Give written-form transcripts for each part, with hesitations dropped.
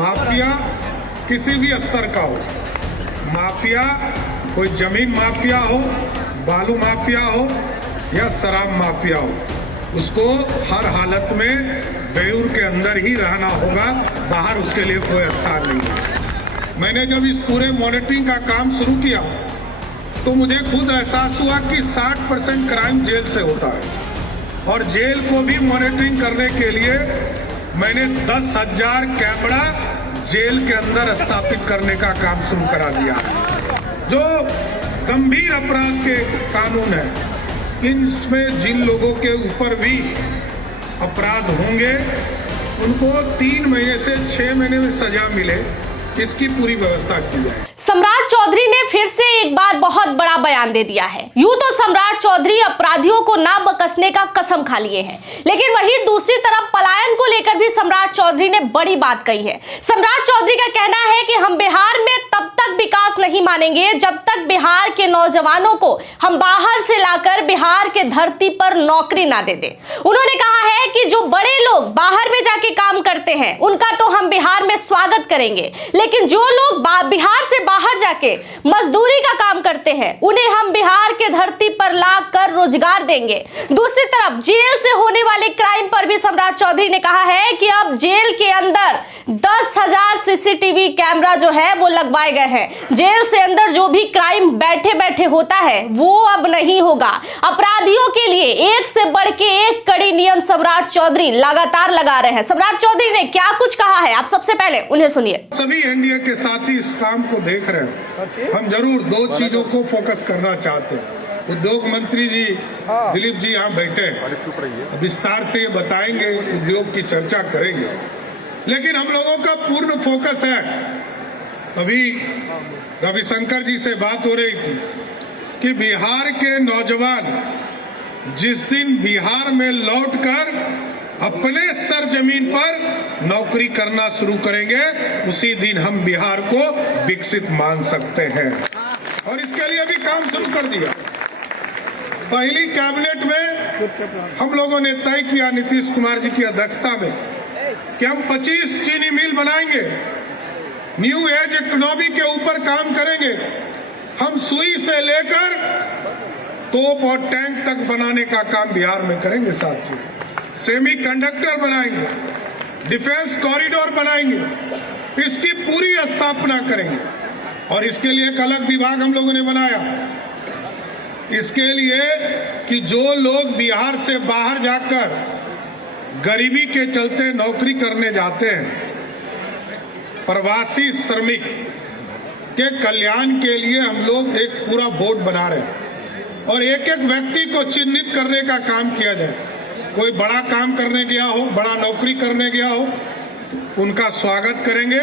Mafia किसी भी स्तर का हो, माफिया कोई जमीन माफिया हो, बालू माफिया हो या शराब माफिया हो, उसको हर हालत में बेऊर के अंदर ही रहना होगा, बाहर उसके लिए कोई स्थान नहीं है। मैंने जब इस पूरे मॉनिटरिंग का काम शुरू किया तो मुझे खुद एहसास हुआ कि 60% क्राइम जेल से होता है और जेल को भी मॉनिटरिंग करने के लिए मैंने 10,000 कैमरा जेल के अंदर स्थापित करने का काम शुरू करा दिया है। जो गंभीर अपराध के कानून है, इनमें जिन लोगों के ऊपर भी अपराध होंगे उनको 3 महीने से 6 महीने में सजा मिले, इसकी पूरी व्यवस्था की जाए। सम्राट चौधरी ने फिर से एक बार बहुत बड़ा बयान दे दिया है। यूं तो सम्राट चौधरी अपराधियों को ना बख्शने का कसम खा लिए हैं, लेकिन वहीं दूसरी तरफ पलायन को लेकर भी सम्राट चौधरी ने बड़ी बात कही है। सम्राट चौधरी का कहना है कि हम बिहार में तब तक विकास नहीं मानेंगे जब तक बिहार के नौजवानों को हम बाहर से लाकर बिहार के धरती पर नौकरी ना दे दे। उन्होंने कहा है कि जो बड़े लोग बाहर में जाके काम करते हैं उनका तो हम बिहार में स्वागत करेंगे, लेकिन जो लोग बिहार से बाहर जाके मजदूरी का काम करते हैं उन्हें हम बिहार के धरती पर लाकर रोजगार देंगे। दूसरी तरफ जेल से होने वाले क्राइम पर भी सम्राट चौधरी ने कहा है कि अब जेल के अंदर 10,000 सीसीटीवी कैमरा जो है वो लगवाए गए हैं। जेल से अंदर जो भी क्राइम बैठे बैठे होता है वो अब नहीं होगा। अपराधियों के लिए एक से बढ़ के एक कड़ी नियम सम्राट चौधरी लगातार लगा रहे हैं। सम्राट चौधरी ने क्या कुछ कहा है, आप सबसे पहले उन्हें सुनिए। सभी एनडीए के साथी इस काम को देख रहे हैं। हम जरूर 2 चीजों को फोकस करना चाहते हैं। उद्योग मंत्री जी दिलीप जी यहाँ बैठे हैं, विस्तार से ये बताएंगे, उद्योग की चर्चा करेंगे, लेकिन हम लोगों का पूर्ण फोकस है। अभी रविशंकर जी से बात हो रही थी कि बिहार के नौजवान जिस दिन बिहार में लौटकर अपने सरजमीन पर नौकरी करना शुरू करेंगे उसी दिन हम बिहार को विकसित मान सकते हैं, और इसके लिए भी काम शुरू कर दिया। पहली कैबिनेट में हम लोगों ने तय किया नीतीश कुमार जी की अध्यक्षता में कि हम 25 चीनी मिल बनाएंगे, न्यू एज इकोनॉमी के ऊपर काम करेंगे। हम सुई से लेकर तोप और टैंक तक बनाने का काम बिहार में करेंगे साथियों। सेमी कंडक्टर बनाएंगे, डिफेंस कॉरिडोर बनाएंगे, इसकी पूरी स्थापना करेंगे, और इसके लिए एक अलग विभाग हम लोगों ने बनाया इसके लिए कि जो लोग बिहार से बाहर जाकर गरीबी के चलते नौकरी करने जाते हैं, प्रवासी श्रमिक के कल्याण के लिए हम लोग एक पूरा बोर्ड बना रहे हैं और एक एक व्यक्ति को चिन्हित करने का काम किया जाए। कोई बड़ा काम करने गया हो, बड़ा नौकरी करने गया हो, उनका स्वागत करेंगे,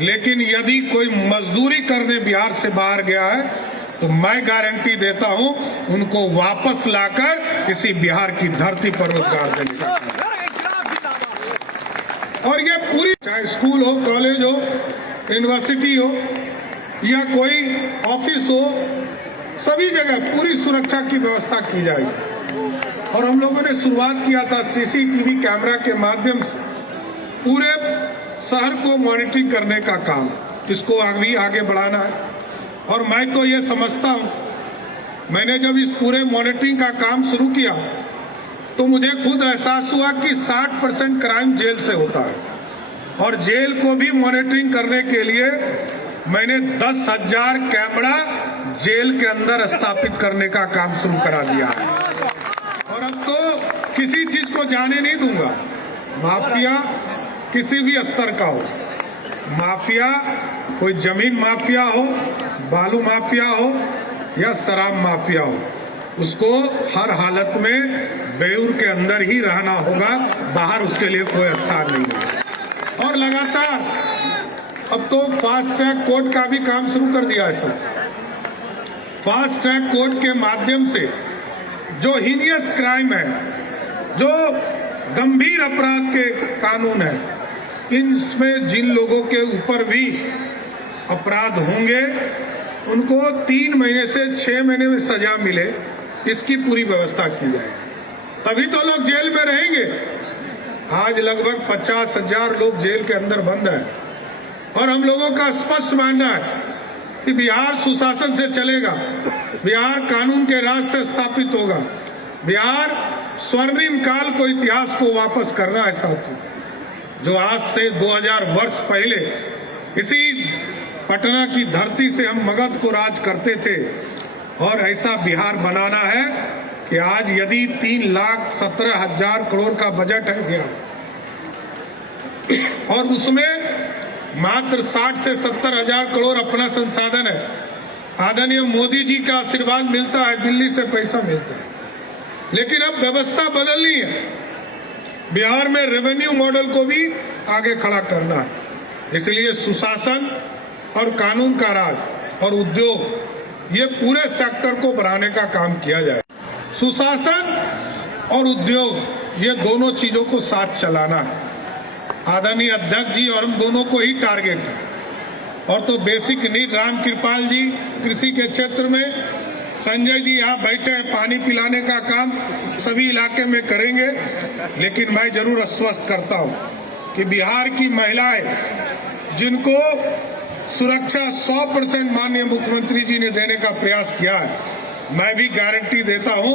लेकिन यदि कोई मजदूरी करने बिहार से बाहर गया है तो मैं गारंटी देता हूं उनको वापस लाकर इसी बिहार की धरती पर रोजगार देने का। और ये पूरी, चाहे स्कूल हो, कॉलेज हो, यूनिवर्सिटी हो या कोई ऑफिस हो, सभी जगह पूरी सुरक्षा की व्यवस्था की जाएगी। और हम लोगों ने शुरुआत किया था सीसीटीवी कैमरा के माध्यम से पूरे शहर को मॉनिटरिंग करने का काम, इसको आगे बढ़ाना है। और मैं तो ये समझता हूँ, मैंने जब इस पूरे मॉनिटरिंग का काम शुरू किया तो मुझे खुद एहसास हुआ कि 60% क्राइम जेल से होता है और जेल को भी मॉनिटरिंग करने के लिए मैंने 10,000 कैमरा जेल के अंदर स्थापित करने का काम शुरू करा दिया है। और अब तो किसी चीज को जाने नहीं दूंगा। माफिया किसी भी स्तर का हो, माफिया कोई जमीन माफिया हो, बालू माफिया हो या शराब माफिया हो, उसको हर हालत में बेऊर के अंदर ही रहना होगा, बाहर उसके लिए कोई स्थान नहीं है। और लगातार अब तो फास्ट ट्रैक कोर्ट का भी काम शुरू कर दिया है सर। फास्ट ट्रैक कोर्ट के माध्यम से जो हीनियस क्राइम है, जो गंभीर अपराध के कानून है, इनमें जिन लोगों के ऊपर भी अपराध होंगे उनको 3 महीने से 6 महीने में सजा मिले, इसकी पूरी व्यवस्था की जाएगी। तभी तो लोग जेल में रहेंगे। आज लगभग 50,000 लोग जेल के अंदर बंद हैं और हम लोगों का स्पष्ट मानना है कि बिहार सुशासन से चलेगा, बिहार कानून के राज से स्थापित होगा, बिहार स्वर्णिम काल को, इतिहास को वापस करना है साथियों। जो आज से 2000 वर्ष पहले इसी पटना की धरती से हम मगध को राज करते थे, और ऐसा बिहार बनाना है कि आज यदि 3,17,000 करोड़ का बजट है बिहार, और उसमें मात्र 60 से 70,000 करोड़ अपना संसाधन है। आदरणीय मोदी जी का आशीर्वाद मिलता है, दिल्ली से पैसा मिलता है, लेकिन अब व्यवस्था बदलनी है। बिहार में रेवेन्यू मॉडल को भी आगे खड़ा करना है, इसलिए सुशासन और कानून का राज और उद्योग, ये पूरे सेक्टर को बढ़ाने का काम किया जाए। सुशासन और उद्योग, ये दोनों चीजों को साथ चलाना है। आदरणीय अध्यक्ष जी और हम दोनों को ही टारगेट है। और तो बेसिक नीड राम कृपाल जी कृषि के क्षेत्र में, संजय जी यहाँ बैठे हैं, पानी पिलाने का काम सभी इलाके में करेंगे। लेकिन मैं जरूर आश्वस्त करता हूँ कि बिहार की महिलाएं जिनको सुरक्षा 100% माननीय मुख्यमंत्री जी ने देने का प्रयास किया है, मैं भी गारंटी देता हूँ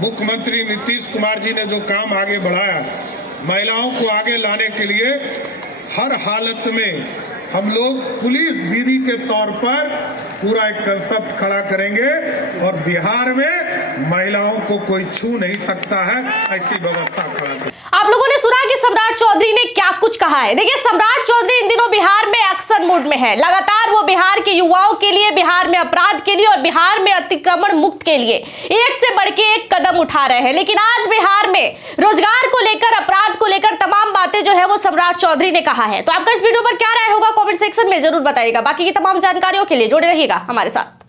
मुख्यमंत्री नीतीश कुमार जी ने जो काम आगे बढ़ाया है, महिलाओं को आगे लाने के लिए हर हालत में हम लोग पुलिस दीदी के तौर पर पूरा एक कंसेप्ट खड़ा करेंगे, और बिहार में महिलाओं को कोई छू नहीं सकता है, ऐसी व्यवस्था खड़ा करेंगे। आप लोगों ने सुना कि सम्राट चौधरी ने क्या कुछ कहा है। देखिए, सम्राट चौधरी इन दिनों बिहार में एक्शन मूड में है। लगातार वो बिहार के युवाओं के लिए, बिहार में अपराध के लिए और बिहार में अतिक्रमण मुक्त के लिए एक से बढ़ के एक कदम उठा रहे हैं। लेकिन आज बिहार में रोजगार को लेकर, अपराध को लेकर तमाम बातें जो है वो सम्राट चौधरी ने कहा है। तो आपका इस वीडियो पर क्या राय होगा, कमेंट सेक्शन में जरूर बताइएगा। बाकी की तमाम जानकारियों के लिए जुड़े रहिएगा हमारे साथ।